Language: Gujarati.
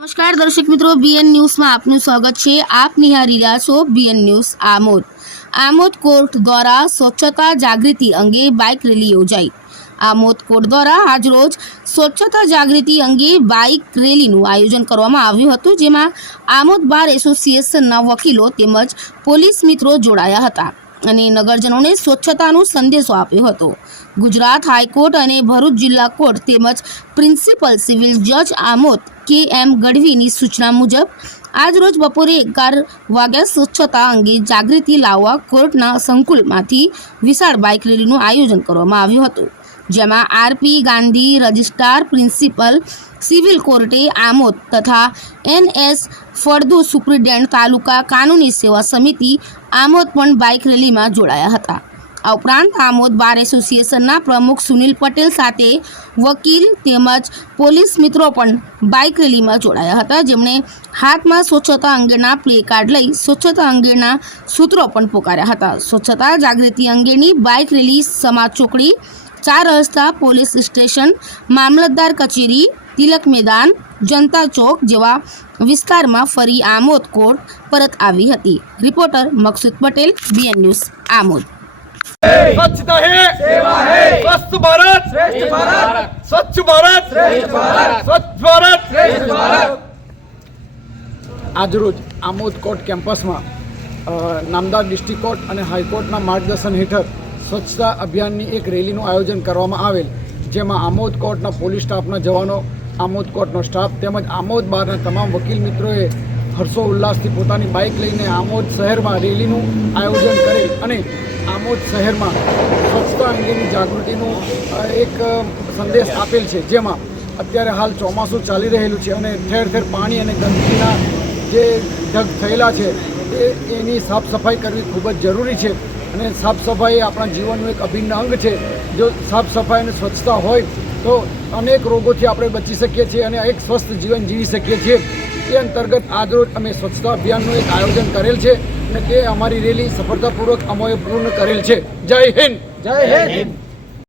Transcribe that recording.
નમસ્કાર દર્શક મિત્રો બીએન ન્યૂઝમાં આપનું સ્વાગત છે. આપ નિહારી રહ્યા છો BN news Amod. Amod court દ્વારા સ્વચ્છતા જાગૃતિ અંગે બાઇક રેલી યોજાઈ. આમોદ કોર્ટ દ્વારા આજરોજ સ્વચ્છતા જાગૃતિ અંગે બાઇક રેલીનું આયોજન કરવામાં આવ્યું હતું, જેમાં આમોદ બાર એસોસિએશનના વકીલો તેમજ પોલીસ મિત્રો જોડાયા હતા. અને નગરજનોને સ્વચ્છતાનો સંદેશો આપ્યો હતો. ગુજરાત હાઈકોર્ટ અને ભરૂચ જિલ્લા કોર્ટ તેમજ પ્રિન્સિપલ સિવિલ જજ આમોદ કે એમ ગઢવીની સૂચના મુજબ આજરોજ બપોરે એગાર વાગ્યા સ્વચ્છતા અંગે જાગૃતિ લાવવા કોર્ટના સંકુલમાંથી વિશાળ બાઇક રેલીનું આયોજન કરવામાં આવ્યું હતું. જેમાં RP Gandhi registrar principal civil કોર્ટે આમોદ તથા એનએસ ફળદુ સુપ્રિન્ટેન્ડન્ટ તાલુકા કાનૂની સેવા સમિતિ આમોદ પણ બાઇક રેલીમાં જોડાયા હતા. આ ઉપરાંત આમોદ બાર એસોસિએશનના પ્રમુખ સુનિલ પટેલ સાથે વકીલ તેમજ પોલીસ મિત્રો પણ બાઇક રેલીમાં જોડાયા હતા. જેમણે હાથમાં સ્વચ્છતા અંગેના પ્લે કાર્ડ લઈ સ્વચ્છતા અંગેના સૂત્રો પણ પોકાર્યા હતા. સ્વચ્છતા જાગૃતિ અંગેની બાઇક રેલી સમાજ ચોકડી, ચાર રસ્તા પોલીસ સ્ટેશન, મામલતદાર કચેરી, તિલક મેદાન, જનતા ચોક જેવા વિસ્તારમાં ફરી આમોદ કોડ પરત આવી હતી. Reporter Maksud Patel BN news Amod. Swachh Bharat. Bharat. આજરોજ આમોદ કોર્ટ કેમ્પસમાં નામદાર ડિસ્ટ્રિક્ટ કોર્ટ અને હાઈકોર્ટના માર્ગદર્શન હેઠળ સ્વચ્છતા અભિયાનની એક રેલીનું આયોજન કરવામાં આવેલ જેમાં આમોદ કોર્ટના પોલીસ સ્ટાફના જવાનો આમોદ કોર્ટનો સ્ટાફ તેમજ આમોદ બહારના તમામ વકીલ મિત્રોએ હર્ષો ઉલ્લાસથી પોતાની બાઇક લઈને આમોદ શહેરમાં રેલીનું આયોજન કરી અને આમોદ શહેરમાં સ્વચ્છતા અંગેની જાગૃતિનું એક સંદેશ આપેલ છે, જેમાં અત્યારે હાલ ચોમાસું ચાલી રહેલું છે અને ઠેર ઠેર પાણી અને ગંદકીના જે ઢગ થયેલા છે, એ, એની સાફ સફાઈ કરવી ખૂબ જ જરૂરી છે અને સાફ સફાઈ આપણા જીવનનું એક અભિન્ન અંગ છે. જો સાફ સફાઈ અને સ્વચ્છતા હોય તો અનેક રોગોથી આપણે બચી શકીએ છીએ અને એક સ્વસ્થ જીવન જીવી શકીએ છીએ. એ અંતર્ગત આજરોજ અમે સ્વચ્છતા અભિયાનનું એક આયોજન કરેલ છે અને તે અમારી રેલી સફળતાપૂર્વક અમોએ પૂર્ણ કરેલ છે. જય હિન્દ. જય હિન્દ.